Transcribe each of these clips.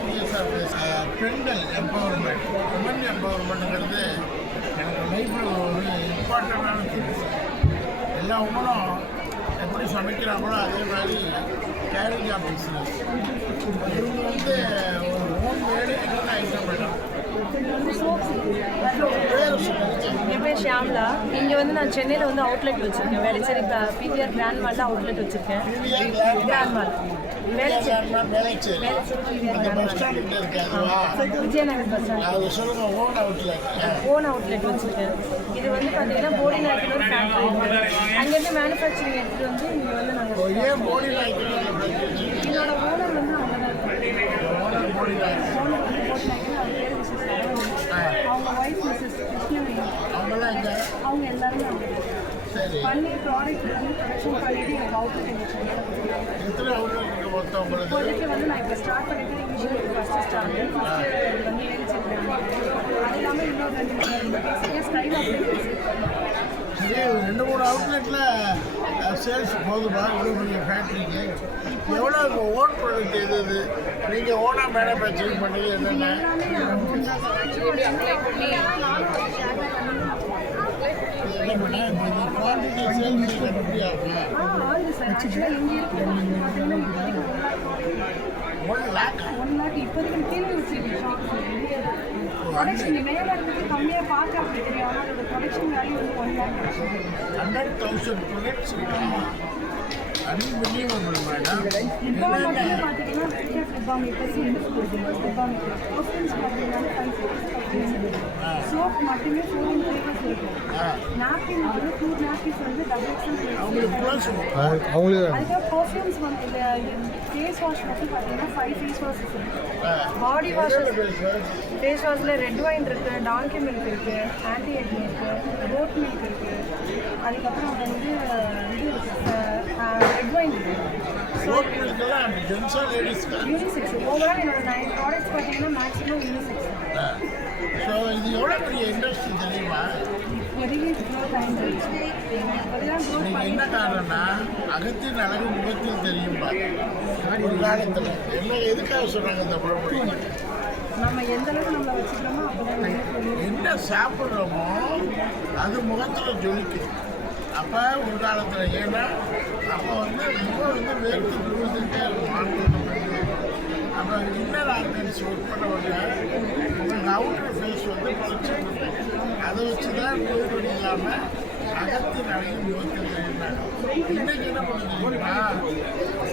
PSR பெண்கள் empowerment woman எம்பவர்மெண்ட்டுங்கிறது எனக்கு லைஃப்பில் ஒரு இம்பார்ட்டண்டான திங்ஸ் எல்லா உமனும் எப்படி சமைக்கிறாங்களோ அதே மாதிரி கேரிங் ஆஃப் பிஸ்னஸ் இவங்க வந்து ஒரு ஹோம் மேடு ஐட்டம் பண்ணலாம் பேர் என் பேர் ஷியாம்லா. இங்கே வந்து நான் சென்னையில் வந்து அவுட்லெட் வச்சுருக்கேன். வேலைச்சேரி பிவிஆர் கிராண்ட் மாலில் அவுட்லெட் வச்சுருக்கேன். Grand mall Vijayanagar bus stand own outlet வச்சுருக்கேன். இது வந்து பார்த்தீங்கன்னா போடி நாயக்கில் ஒரு ஃபேக்ட்ரி அங்கேருந்து மேனுஃபேக்சரிங் எடுத்துகிட்டு வந்து இங்கே வந்து நாங்கள் ஏன் போடி நாய்க்கு என்னோட ஓனர் வந்து அவங்க தான் இருக்காங்க ஓனர் போடி நாய்க்கு ஓனர் வந்து போடி நாயக்கன் அவங்க பேர் மிஸ்ஸஸ் அவங்க ஒய்ஃப் மிஸ்ஸஸ் கிருஷ்ணவேணி அவங்களாம் இங்கே அவங்க எல்லாருமே அவங்க சரி பண்ணி ப்ராடக்ட் வந்து ப்ரொடக்ஷன் பண்ணிட்டு எனக்கு மொத்தம் உங்களுக்கு இப்போதைக்கு வந்து நான் இப்போ ஸ்டார்ட் பண்ணிட்டு இனிஷியல் ஃபஸ்ட்டு ஸ்டார்ட் ஃபஸ்ட்டு வந்து ஏறிச்சிருக்கேன் அது இல்லாமல் இன்னொரு ரெண்டு மூணு பேசிக்கே ஸ்டைல் அப்படின்னு ரெண்டு மூணு அவுட்லெட்டில் சேல்ஸ் போதுமா இவ்வளோ பெரிய ஃபேக்ட்ரிக்கு எவ்வளோ ஓன் ப்ராடக்ட் எது இது? நீங்கள் ஓனாக மேனுஃபேக்சரிங் பண்ணது என்னென்ன? ப்ரொடக்ஷன் மேலே இருந்துட்டு கம்மியாக பார்க்க அப்படி தெரியும் ஆனால் அதோட ப்ரொடக்ஷன் வேல்யூ வந்து one lakh hundred thousand soap மட்டுமே ஃபோர் ஃப்ளேவர்ஸ் இருக்கும் நாப்கின் வந்து டூ நாப்கின்ஸ் வந்து டபுள் எக்ஸல் அவங்களுக்கு அதுக்கப்புறம் பர்ஃப்யூம்ஸ் வந்து இந்த ஃபேஸ் வாஷ் மட்டும் பார்த்தீங்கன்னா ஃபைவ் ஃபேஸ் வாஷஸ் இருக்கு. பாடி வாஷஸ் ஃபேஸ் வாஷில் ரெட் ஒயின் இருக்குது டாங்கி மில்க் இருக்குது ஆன்டி ஏஜ் இருக்குது ரோட் மில்க் இருக்குது அதுக்கப்புறம் வந்து இது ரெட் ஒயின் யூனிசெக்ஸ் ஓவரால் என்னோட நைன் ப்ராடக்ட்ஸ் பார்த்தீங்கன்னா மேக்ஸிமம் யூனிசெக்ஸ் ஸோ இது எவ்வளோ பெரிய இண்டஸ்ட்ரி தெரியுமா? என்ன காரணம்னா அகத்தின் அழகு முகத்தில் தெரியும் ஒரு காலத்தில் என்ன எதுக்காக சொன்னாங்க இந்த பழமொழி நம்ம எந்த அளவுக்கு நம்மளை வச்சுக்கிறோமோ அப்போ தான் என்ன சாப்பிட்றோமோ அது முகத்தில் ஜொலிக்குது அப்போ ஒரு காலத்தில் ஏன்னா அப்போ வந்து முகம் வந்து வேர்த்து விழுந்துட்டே இருக்கும் அப்போ இன்னர் ஆர்கன்ஸ் ஒர்க் பண்ணவங்க உங்களுக்கு அவுட்டர் ஃபேஸ் வந்து குறைச்சிட்டு அதை வச்சு தான் நோய்படி இல்லாமல் அகத்தின் அழகு முகத்தில் தெரியுறாங்க இன்னைக்கு என்ன பண்ணுறீங்கன்னா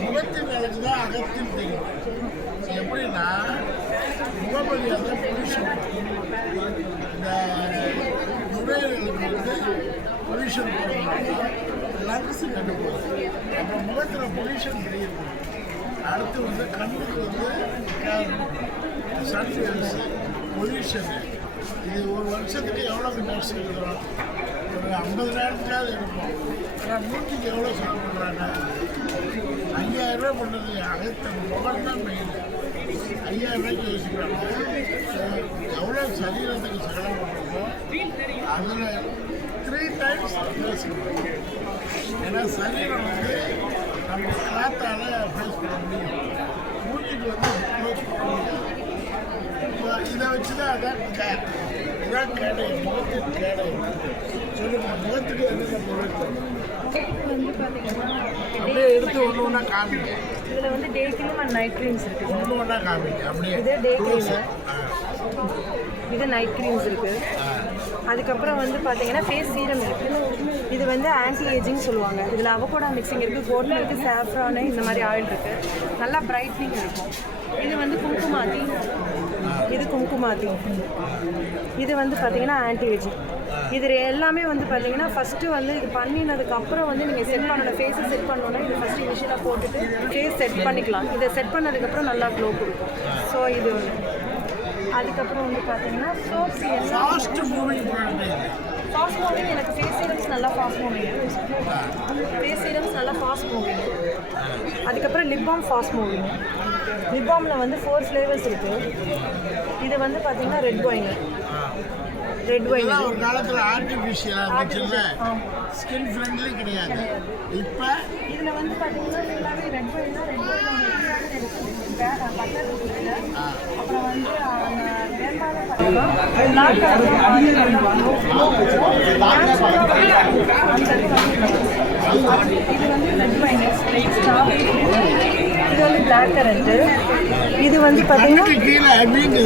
முகத்தின் அழகு தான் அகத்தில் தெரியும் எப்படின்னா முகமொழியாக தான் இந்த நுரையீரலுக்கு வந்து பொல்யூஷன் லங்ஸு கண்டு போகுது அப்போ முகத்தில் பொல்யூஷன் தெரியுது. அடுத்து வந்து கண்ணுக்கு வந்து சன்ஃபியர்ஸ் பொல்யூஷன். இது ஒரு வருஷத்துக்கு எவ்வளோ நர்ஸ் எழுதுறோம் ஒரு ஐம்பது நேரத்துக்காவது எடுப்போம். ஆனால் நூற்றுக்கு எவ்வளோ செலவு பண்ணுறாங்க ஐயாயிரம் ரூபாய் பண்ணுறது அகத்த முகம் தான் மெயின் ஐயாயிரம் ரூபாய்க்கு யோசிக்கிறாங்க. எவ்வளோ சரீரத்துக்கு செலவு பண்ணுறதோ அதில் த்ரீ டைம்ஸ் யோசிக்கணும் ஏன்னா சரீரம் வந்து நம்ம காத்தால் ஃபேஸ் பண்ண முடியும் மூஞ்சிக்கு வந்து க்ளோஸ் பண்ண முடியும் இதை வச்சு தான் அதான் இதான் கேடை முகத்தின் கேடை சொல்லுங்க முகத்துக்கு என்ன பொருள் அப்படியே எடுத்து ஒன்று ஒன்றா காமிங்க. இதில் வந்து day cream and night creams இருக்குது ஒன்று ஒன்றா காமிங்க. அப்படியே இது டே. க்ரீமு இது நைட் க்ரீம்ஸ் இருக்குது. அதுக்கப்புறம் வந்து பார்த்தீங்கன்னா ஃபேஸ் சீரம் இருக்குது இது வந்து ஆன்டி ஏஜிங் சொல்லுவாங்க. இதில் அவகோடா மிக்சிங் இருக்குது கோட்டில் இருக்குது சாஃப்ரானு இந்த மாதிரி ஆயில் இருக்குது நல்லா பிரைட்னிங் இருக்கும். இது வந்து குங்குமாத்தி இது குங்குமாத்தி இது வந்து பார்த்தீங்கன்னா ஆன்டி ஏஜிங் இது எல்லாமே வந்து பார்த்தீங்கன்னா ஃபஸ்ட்டு வந்து இது பண்ணினதுக்கு அப்புறம் வந்து நீங்கள் செட் பண்ணணும் ஃபேஸை செட் பண்ணணுன்னா இது ஃபஸ்ட்டு இனிஷியலாக போட்டுட்டு ஃபேஸ் செட் பண்ணிக்கலாம். இதை செட் பண்ணதுக்கப்புறம் நல்லா க்ளோ கொடுக்கும். ஸோ இது அதுக்கப்புறம் வந்து பார்த்தீங்கன்னா soaps fast moving fast moving எனக்கு ஃபேஸ் சீரம்ஸ் நல்லா ஃபாஸ்ட் மூவிங் ஃபேஸ் சீரம்ஸ் நல்லா ஃபாஸ்ட் மூவிங் அதுக்கப்புறம் lip balm fast moving lip பாமில் வந்து ஃபோர் ஃப்ளேவர்ஸ் இருக்குது இது வந்து பார்த்தீங்கன்னா ரெட் ஒயின் ரெட் ஒயின் ஒரு காலத்தில் ஆர்டிஃபிஷியலாக இருந்துச்சுல்ல ஸ்கின் ஃப்ரெண்ட்லி கிடையாது. இப்போ? இதில் வந்து பார்த்தீங்கன்னா ஃபுல்லாகவே ரெட் ஒயின் தான் ரெட் ஒயின் அப்புறம் வந்து அந்த வேம்பால பார்த்தீங்கன்னா black colour இது வந்து ரெட் வைன் இது வந்து பிளாக் கரண்ட்டு இது வந்து பார்த்தீங்கன்னா கண்ணுக்கு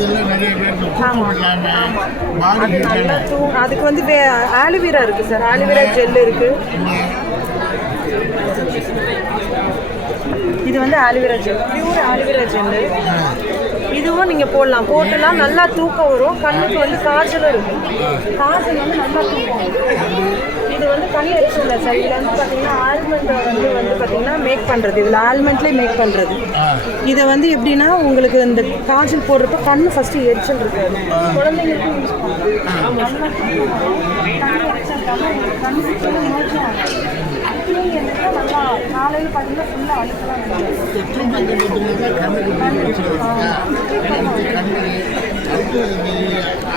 அதுக்கு வந்து ஆலுவேரா இருக்குது சார் ஆலிவேரா ஜெல் இருக்கு இது வந்து aloe vera gel pure aloe vera gel இதுவும் நீங்கள் போடலாம். போட்டுலாம் நல்லா தூக்கம் வரும். கண்ணுக்கு வந்து காய்ச்சலும் இருக்கும். காய்ச்சல் வந்து நல்லா தூக்கம் இது வந்து கண் எரிச்சல் சார் இதில் வந்து பார்த்தீங்கன்னா ஆல்மண்ட் வந்து வந்து பார்த்தீங்கன்னா மேக் பண்ணுறது இதில் ஆல்மண்ட்லேயே மேக் பண்ணுறது இதை வந்து எப்படின்னா உங்களுக்கு இந்த காய்ச்சல் போடுறப்ப கண்ணு ஃபஸ்ட்டு எரிச்சல் இருக்காது குழந்தைங்களுக்கும் யூஸ் பண்ணலாம். கண் எரிச்சல் கண் காலையில் பார்த்தீங்கன்னா ஃபுல்லாக அழுத்தலாம் தூக்கம் கட்டுறதுல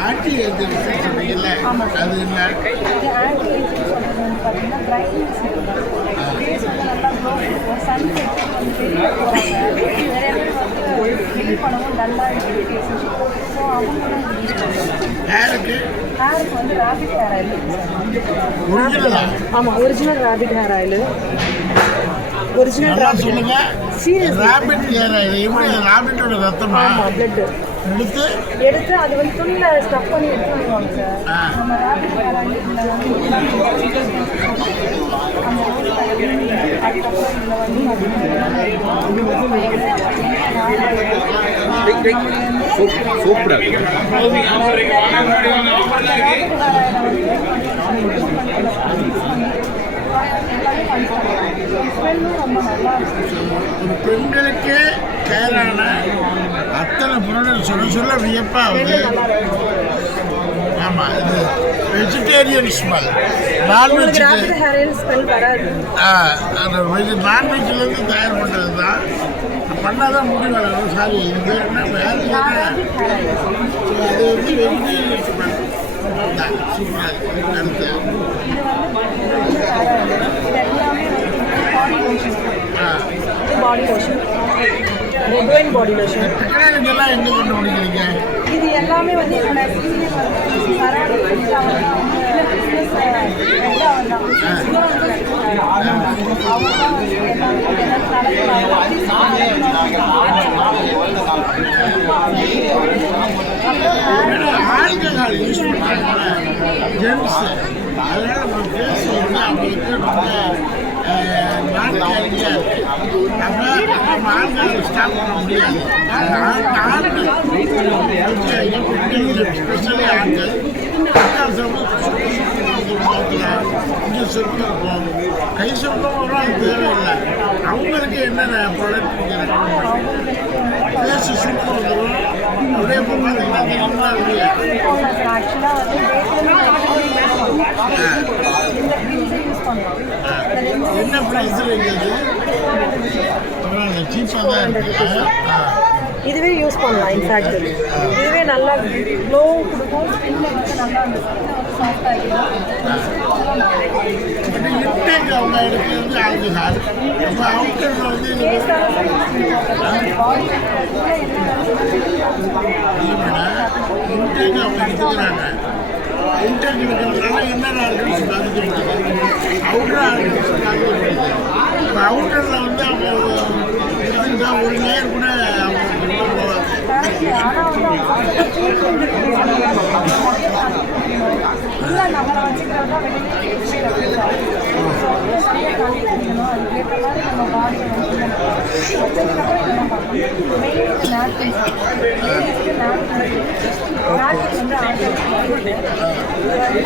ஆட்டி சொன்னீங்கல்ல அது என்ன சொல்கிறது பார்த்தீங்கன்னா பிரைட்னஸ் ஃபேஸ் வந்து நல்லா க்ளோ இருக்கும் சன் நிறைய பேர் வந்து ஃபீல் பண்ணவும் டல்லாக இருக்குது ஃபேஸ் ஸோ அவங்களும் யூஸ் பண்ணுவாங்க ஹேருக்கு ஹேருக்கு வந்து ராபிட் ஹேர் ஆயில் ஆமாம் original rabbit hair oil original சொல்லுங்க சீரியஸ் ராபிட் எப்படி ராபிட்டோட ரத்தமா எடுத்து எடுத்து அது வந்து துணியில் ஸ்டஃப் பண்ணி எடுத்து வருவாங்க சார். நம்ம ராபிட் பெண்களுக்கு கேரான அத்தனை பொருள் சொல்ல சொல்ல வியப்பாகுது ஆமாம் இது வெஜிடேரியன் ஸ்மெல் நான்வெஜ் அந்த வெஜ் நான்வெஜ்லேருந்து தயார் பண்ணுறது தான் பண்ணால் தான் முடி வளரும் சாரி இது என்ன வேறு அது வந்து வெஜிடேரியன் ஸ்மெல் சூப்பராக இருக்கு அடுத்து இது பாடி லோஷன் ரெட்வைன் பாடி லோஷன் டெக்னாலஜிலாம் எங்கே கொண்டு முடிக்கிறீங்க இது எல்லாமே வந்து என்னோட சீனியர் வந்து தான் வந்து பிஸ்னஸ் ஹெட் யூஸ் பண்ணுறாங்கல்ல ஜென்ஸ் நம்ம வந்து அவங்களுக்கு ரொம்ப நம்ம ஸ்டாப் பண்ண முடியாது ஸ்பெஷலி இங்கே சுத்தம் இருக்கும் கை சுத்தம் தேவையில்லை அவங்களுக்கு என்னென்ன ப்ராடக்ட் நீங்கள் ரெக்கமெண்ட் பண்ணுறீங்க பேசி சுத்தம் வந்துடும் என்ன ப்ரைஸ் இருக்குது பரவாயில்ல சீப்பாக தான் இருக்குது இதுவே யூஸ் பண்ணலாம் இன்ஃபேக்ட் இதுவே நல்லா க்ளோ கொடுக்கும். ஸ்கின்ல வந்து நல்லா அந்த சாஃப்டாக இருக்கும் பட் எடுக்கிறதுனால என்னென்ன அவுட்டர் இப்போ அவுட்டரில் வந்து அவங்க ஒரு நேர் கூட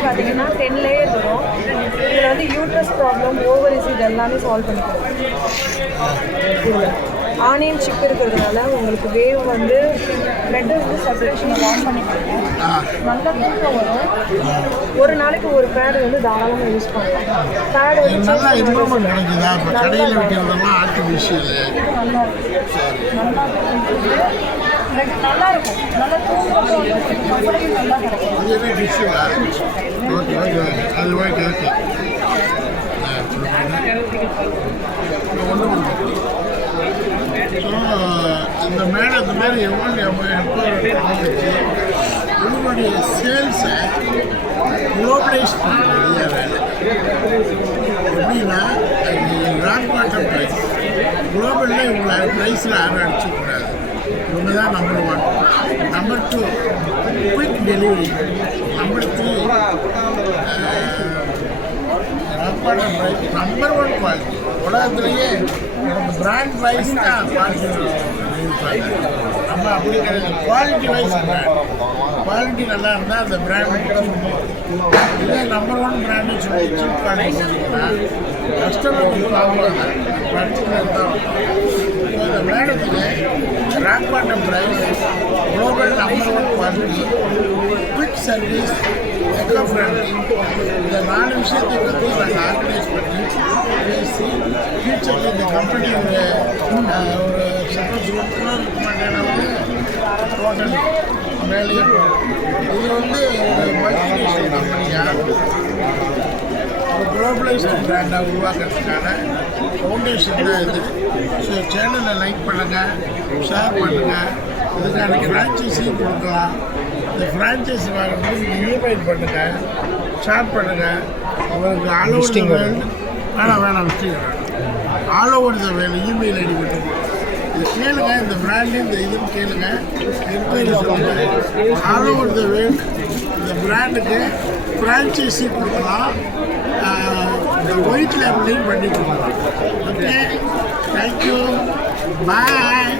பார்த்தீங்கன்னா டென் லேயர் வரும் இதில் வந்து யூட்ரஸ் ப்ராப்ளம் ஓவரிஸ் இது எல்லாமே சால்வ் பண்ணிக்கிறோம் ஆனியன் சிப் இருக்கிறதுனால உங்களுக்கு வேவ் வந்து ப்ளட்டை வந்து செப்பரேஷனை வாஷ் பண்ணி நல்ல தூக்கம் வரும். ஒரு நாளைக்கு ஒரு பேட் வந்து தாராளமாக யூஸ் பண்ணலாம். பேட் வந்து நல்லா இம்ப்ரூவ்மெண்ட் கிடைக்குதா? இப்போ கடையில் விற்கிறதெல்லாம் ஆர்டிஃபிஷியல் நல்லா இருக்கும். நல்லா இருக்கும். நல்லா வந்து கிடைக்கும். அது ஓகே ஓகே ஒன்று ஸோ இந்த மேடம் இந்த மாதிரி எவ்வளோ உங்களுடைய சேல்ஸை குளோபலைஸ் பண்ணக்கூடிய வேலை எப்படின்னா ராக் வாட்டர் ப்ரைஸ் குளோபலில் இவங்களை ப்ரைஸில் யாரும் அடிச்சுக்கூடாது இவங்க தான் number one number two quick delivery number three number one quality உலகத்துலேயே பிராண்ட் ப்ரைஸ் தான் குவாலிட்டி muito aí. நம்ம அப்படி கிடையாது. குவாலிட்டி வைஸ் குவாலிட்டி நல்லா இருந்தால் அந்த பிராண்ட் இதே நம்பர் ஒன் பிராண்டு சொல்லி சீப் குவாலிட்டி கொடுத்தீங்கன்னா கஸ்டமருக்கு வாங்குவாங்க பர்டிகுலர் தான் இப்போ இந்த மேடத்துக்கு rock bottom price global number one quality quick service eco friendly இந்த நாலு விஷயத்தை பற்றி நாங்கள் ஆர்கனைஸ் பண்ணி பேசி ஃபியூச்சரில் இந்த கம்பெனி ஒரு சப்போஸ் ஒர்க்லாம் இருக்க மாட்டேன்னா இது வந்து மல்டிநேஷனல் கம்பெனியாக ஒரு பிராண்டாக உருவாக்குறதுக்கான ஃபவுண்டேஷன் தான் இது. ஸோ சேனலை லைக் பண்ணுங்கள் ஷேர் பண்ணுங்கள் இதுக்கான ஃப்ரான்ச்சைஸியும் கொடுக்கலாம். இந்த ஃப்ரான்ச்சைஸி நீங்கள் இமெயில் பண்ணுங்கள் ஷேர் பண்ணுங்கள் உங்களுக்கு ஆல் ஓவர் வேர்ல்டு வேணாம் all over the world email ID இது கேளுங்க இந்த பிராண்டு இந்த இதுன்னு கேளுங்க. என்கொயரி சொல்லுங்க ஆல் ஓவர் த வேர்ல்டு இந்த பிராண்டுக்கு ஃப்ரான்ச்சைஸி கொடுக்கலாம். இந்த ஒயிட் லேபிளையும் பண்ணி கொடுக்கலாம். Okay thank you bye